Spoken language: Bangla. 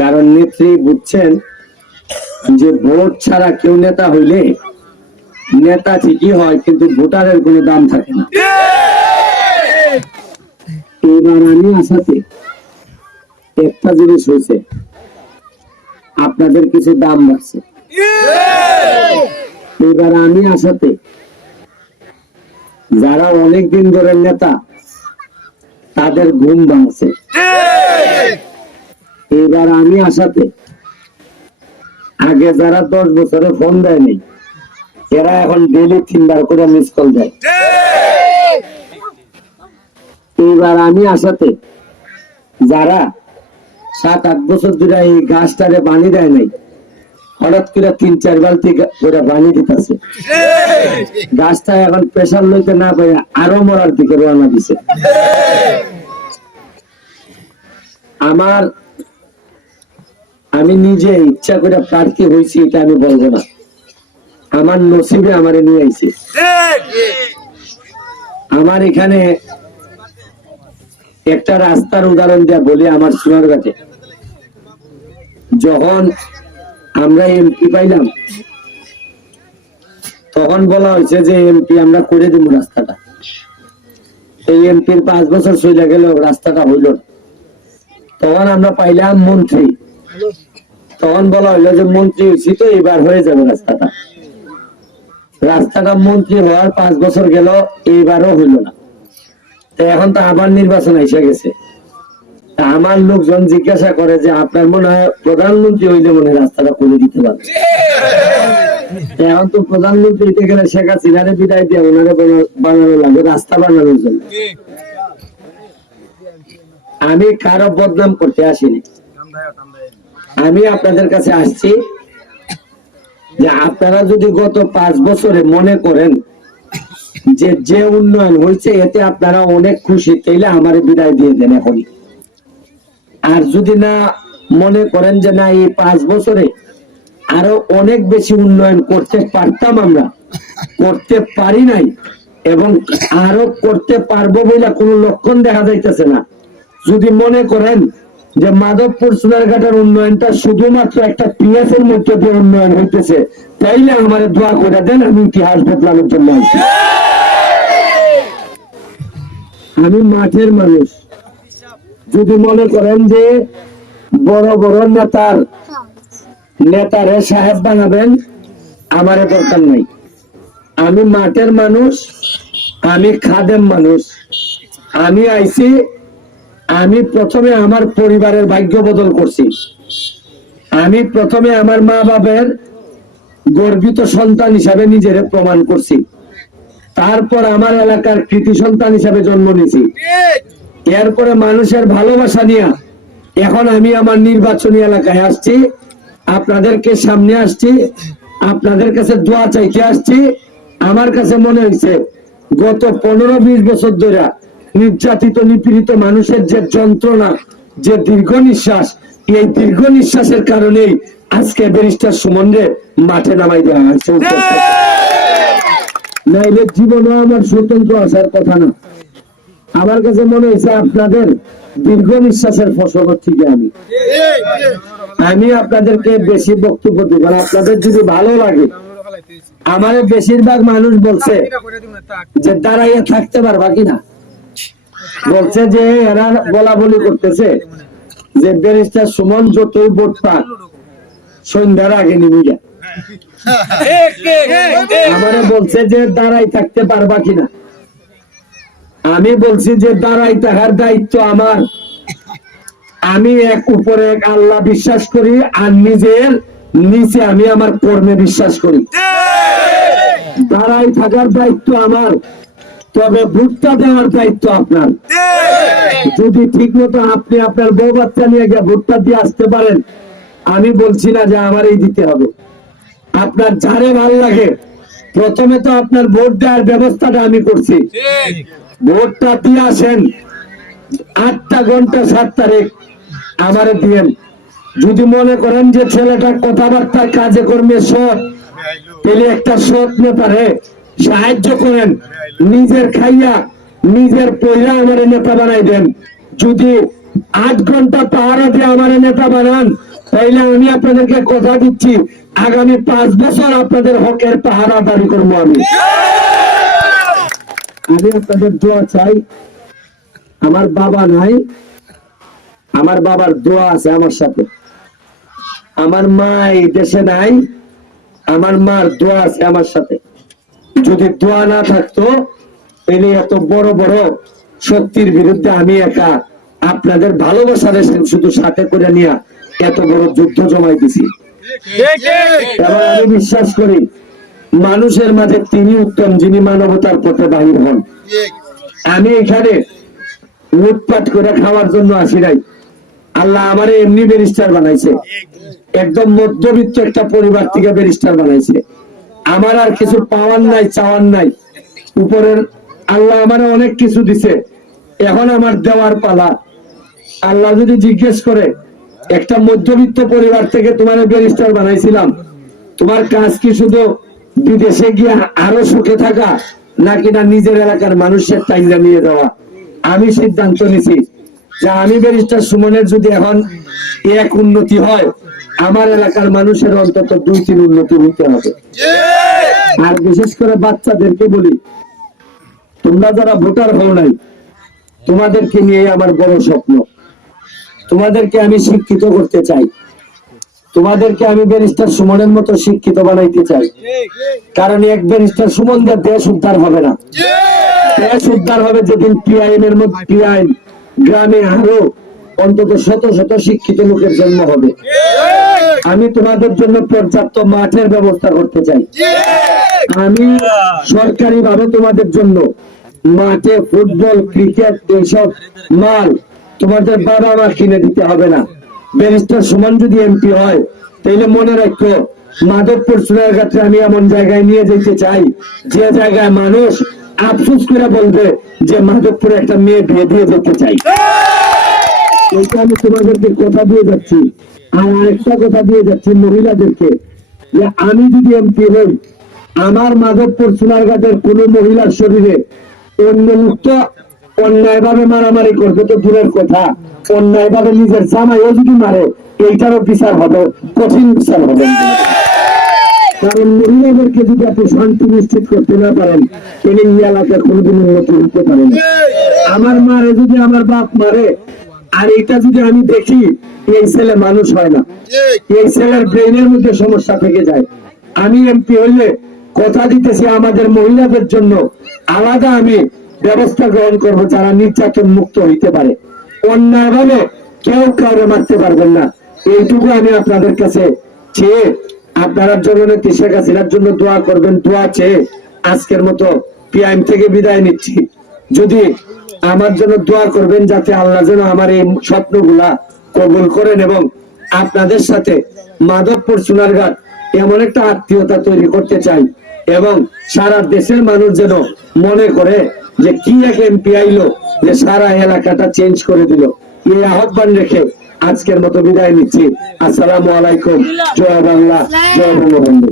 কারণ নেত্রী বুঝছেন যে ভোট ছাড়া কেউ নেতা হইলে নেতা ঠিকই হয়, কিন্তু ভোটারের কোনো দাম থাকে না। এবার আমি আসাতে একটা জিনিস হয়েছে, আপনাদের কিছু দাম বাড়ছে। এবার আমি আসাতে যারা অনেক দিন ধরে নেতা, তাদের ঘুম ভাঙছে। এবার আমি আসাতে। আগে যারা দশ বছরে ফোন দেয়নি, এরা এখন ডেলি তিনবার করে মিস কল দেয়। এইবার আমি আসাতে, যারা সাত, আট বছর ধরে এই গাছটারে পানি দেয় নাই, হঠাৎ করে তিন, চার বালতি করে পানি দিতেছে। গাছটা এখন প্রেশার লইতে না পারে আরও মরার দিকে রওনা দিছে। আমার আমি নিজে ইচ্ছা করে প্রার্থী হয়েছি এটা আমি বলব না। আমার নসিবে আমারে নিয়ে আইছে। আমার এখানে একটা রাস্তার উদাহরণ দেয়া বলি আমার সোনার কাছে যখন আমরা এমপি পাইলাম, তখন বলা হয়েছে যে এমপি আমরা করে দিব রাস্তাটা। এই এমপির পাঁচ বছর চলে গেল রাস্তাটা হইল তখন আমরা পাইলাম মন্ত্রী। তখন বলা হইল যে মন্ত্রী হয়েছি তো এবার হয়ে যাবে রাস্তাটা। রাস্তাটা মন্ত্রী হওয়ার পাঁচ বছর গেল, এইবারও হইল না। তো এখন তো আবার নির্বাচন এসে গেছে। আমার লোকজন জিজ্ঞাসা করে যে আপনার মনে হয় প্রধানমন্ত্রী হইলে মনে রাস্তাটা করে দিতে পারবে? এখন তো প্রধানমন্ত্রী হইতে গেলে শেখ হাসিনারে বিদায় দিয়ে ওনারে বানানো লাগবে, রাস্তা বানানোর জন্য। আমি কারও বদনাম করতে আসিনি। আমি আপনাদের কাছে আসছি যে আপনারা যদি গত পাঁচ বছরে মনে করেন যে যে উন্নয়ন হয়েছে, এতে আপনারা অনেক খুশি, তাইলে আমার বিদায় দিয়ে দেন এখনই। আর যদি না মনে করেন যে না, এই পাঁচ বছরে আরও অনেক বেশি উন্নয়ন করতে পারতাম আমরা, করতে পারি নাই, এবং আরও করতে পারব বলে কোনো লক্ষণ দেখা যাইতেছে না। যদি মনে করেন যে মাধবপুর সোনারঘাটের উন্নয়নটা শুধুমাত্র একটা পিএস এর মধ্যে দিয়ে উন্নয়ন হইতেছে, তাইলে আমার দোয়া করে দেন, আমি ইতিহাস বদলানোর জন্য। আমি মাঠের মানুষ। যদি মনে করেন যে বড় বড় নেতার নেতারে সাহেব বানাবেন, আমারে দরকার নাই। আমি মাঠের মানুষ, আমি খাদেম মানুষ। আমি আইছি আমি প্রথমে আমার পরিবারের ভাগ্য বদল করছি। আমি প্রথমে আমার মা বাবার গর্বিত সন্তান হিসাবে নিজের প্রমাণ করছি। তারপর আমার এলাকার কৃতি সন্তান হিসাবে জন্ম নিয়েছি। এরপরে মানুষের ভালোবাসা নিয়ে এখন আমি আমার নির্বাচনী এলাকায় আসছি। আপনাদেরকে সামনে আসছি। আপনাদের কাছে দোয়া চাইতে আসছি। আমার কাছে মনে হয়েছে, গত পনেরো বিশ বছর ধরে নির্যাতিত নিপীড়িত মানুষের যে যন্ত্রণা যে দীর্ঘ নিঃশ্বাস এই দীর্ঘ নিঃশ্বাসের কারণেই আজকে ব্যারিস্টার সুমনরে মাঠে নামাই দেওয়া হয়েছে। নাইলে আমার স্বতন্ত্র আসার কথা না। আমার কাছে মনে হয়েছে আপনাদের দীর্ঘ নিঃশ্বাসের ফসল হচ্ছে আমি। আমি আপনাদেরকে বেশি বক্তব্য দিব আপনাদের যদি ভালো লাগে আমার বেশিরভাগ মানুষ বলছে যে দাঁড়াইয়া থাকতে পারবা কিনা? বলছে যে এরা বলা বলি করতেছে যে ব্যারিস্টার সুমন যতই ভোট পাক, সন্ধ্যার আগে নিবি বলছে যে দাঁড়াই থাকতে পারবা কিনা। আমি বলছি যে দাঁড়াই থাকার দায়িত্ব আমার। আমি এক উপরে এক আল্লাহ বিশ্বাস করি, আর নিজের নিচে আমি আমার কর্মে বিশ্বাস করি। দাঁড়াই থাকার দায়িত্ব আমার। তবে ভুট্টা দেওয়ার দায়িত্ব আপনার। যদি ঠিক মতো আপনি আপনার বউ বাচ্চা নিয়ে গিয়ে ভুট্টা দিয়ে আসতে পারেন, আমি বলছি না যে আমার এই দিতে হবে। আপনার যারে ভালো লাগে, প্রথমে তো আপনার ভোট দেওয়ার ব্যবস্থাটা আমি করছি। ভোটটা দিয়ে আসেন, আটটা ঘণ্টা সাত তারিখ আমারে দিয়েন। যদি মনে করেন যে ছেলেটা কথাবার্তা, কাজে কর্মে সৎ, তাহলে একটা সৎ নেতারে সাহায্য করেন। নিজের খাইয়া, নিজের পয়লা আমার নেতা বানাই দেন। যদি আট ঘণ্টা পাহারা দিয়ে আমার নেতা বানান, তাইলে আমি আপনাদেরকে কথা দিচ্ছি, আগামী পাঁচ বছর আপনাদের হকের পাহারা দাবি করব আমি। আমি আপনাদের দোয়া চাই, আমার বাবা নাই, আমার বাবার দোয়া আছে আমার সাথে। আমার মা এই দেশে নাই, আমার মার দোয়া আছে আমার সাথে। যদি দোয়া না থাকতো, তাহলে এত বড় বড় শক্তির বিরুদ্ধে আমি একা আপনাদের ভালোবাসা রেখে শুধু সাথে করে নিয়ে এত বড় যুদ্ধ জমাই দিছি। আমি বিশ্বাস করি, মানুষের মাঝে তিনি উত্তম, যিনি মানবতার পথে বাহির হন। আমি এখানে লুটপাট করে খাওয়ার জন্য আসি নাই। আল্লাহ আমার এমনি ব্যারিস্টার বানাইছে। একদম মধ্যবিত্ত একটা পরিবার থেকে ব্যারিস্টার বানাইছে। আমার আর কিছু পাওয়ার নাই, চাওয়ার নাই। উপরের আল্লাহ আমার অনেক কিছু দিছে। এখন আমার দেওয়ার পালা। আল্লাহ যদি জিজ্ঞেস করে, একটা মধ্যবিত্ত পরিবার থেকে তোমার ব্যারিস্টার বানাইছিলাম। তোমার কাজ কি শুধু বিদেশে গিয়ে আরও সুখে থাকা, নাকি না নিজের এলাকার মানুষের টাইমটা নিয়ে যাওয়া আমি সিদ্ধান্ত নিছি যে আমি ব্যারিস্টার সুমনের যদি এখন এক উন্নতি হয়, আমার এলাকার মানুষের অন্তত দুই তিন উন্নতি হতে হবে। আর বিশেষ করে বাচ্চাদেরকে বলি, তোমরা যারা ভোটার হও নাই, তোমাদেরকে নিয়ে আমার বড় স্বপ্ন। তোমাদেরকে আমি শিক্ষিত করতে চাই। তোমাদেরকে আমি ব্যারিস্টার সুমনের মতো শিক্ষিত বানাইতে চাই। কারণ এক ব্যারিস্টার সুমন দিয়ে দেশ উদ্ধার হবে না। দেশ উদ্ধার হবে যেদিন পিআইএম এর মধ্যে পিআইএম গ্রামে আরও অন্তত শত শত শিক্ষিত লোকের জন্ম হবে। আমি তোমাদের জন্য পর্যাপ্ত মাঠের ব্যবস্থা করতে চাই। আমি সরকারি ভাবে তোমাদের জন্য মাঠে ফুটবল, ক্রিকেট, এইসব মাল তোমাদের বাবা মা কিনে দিতে হবে না। ব্যারিস্টার সমান যদি এমপি হয়, তাইলে মনে রাখো, মাধবপুর সুরাঘাটে আমি এমন জায়গায় নিয়ে যেতে চাই, যে জায়গায় মানুষ আফসোস করে বলবে যে মাধবপুরে একটা মেয়ে বিয়ে দিয়ে যেতে চাই। আমি তোমাদেরকে কথা দিয়ে যাচ্ছি। আর কথা দিয়ে যাচ্ছি মহিলাদেরকে। যে আমি যদি এমপি হই, আমার মাধবপুর সোনারঘাটের মহিলার শরীরে অন্যায় ভাবে মারামারি করবে তো দূরের কথা। অন্যায় ভাবে নিজের জামাইও যদি মারে, এইটারও বিচার হবে, কঠিন বিচার হবে। কারণ মহিলাদেরকে যদি আপনি শান্তি নিশ্চিত করতে না পারেন তাহলে এই এলাকায় কোনোদিন উন্নতি হতে পারে আমার মারে যদি আমার বাপ মারে আর এটা যদি আমি দেখি, এই ছেলে মানুষ হয় না। এই ছেলের ব্রেনের মধ্যে সমস্যা থেকে যায়। আমি এমপি হইলে কথা দিতেছি আমাদের মহিলাদের জন্য। আলাদা আমি ব্যবস্থা গ্রহণ করব যারা নির্যাতন মুক্ত হইতে পারে। অন্যায় ভাবে কেউ কাউরে মারতে পারবেন না। এইটুকু আমি আপনাদের কাছে চেয়ে আপনারা জননেত্রী শেখ হাসিনার জন্য দোয়া করবেন, দোয়া চেয়ে আজকের মতো পিআইএম থেকে বিদায় নিচ্ছি। যদি আমার জন্য দোয়া করবেন যাতে আল্লাহ যেন আমার এই স্বপ্নগুলা কবুল করেন এবং আপনাদের সাথে মাধবপুর সোনারঘাট এমন একটা আত্মীয়তা তৈরি করতে চাই এবং সারা দেশের মানুষ যেন মনে করে যে কি এক এমপি আইলো, যে সারা এলাকাটা চেঞ্জ করে দিল। এই আহ্বান রেখে আজকের মতো বিদায় নিচ্ছি। আসসালামু আলাইকুম। জয় বাংলা, জয় বঙ্গবন্ধু।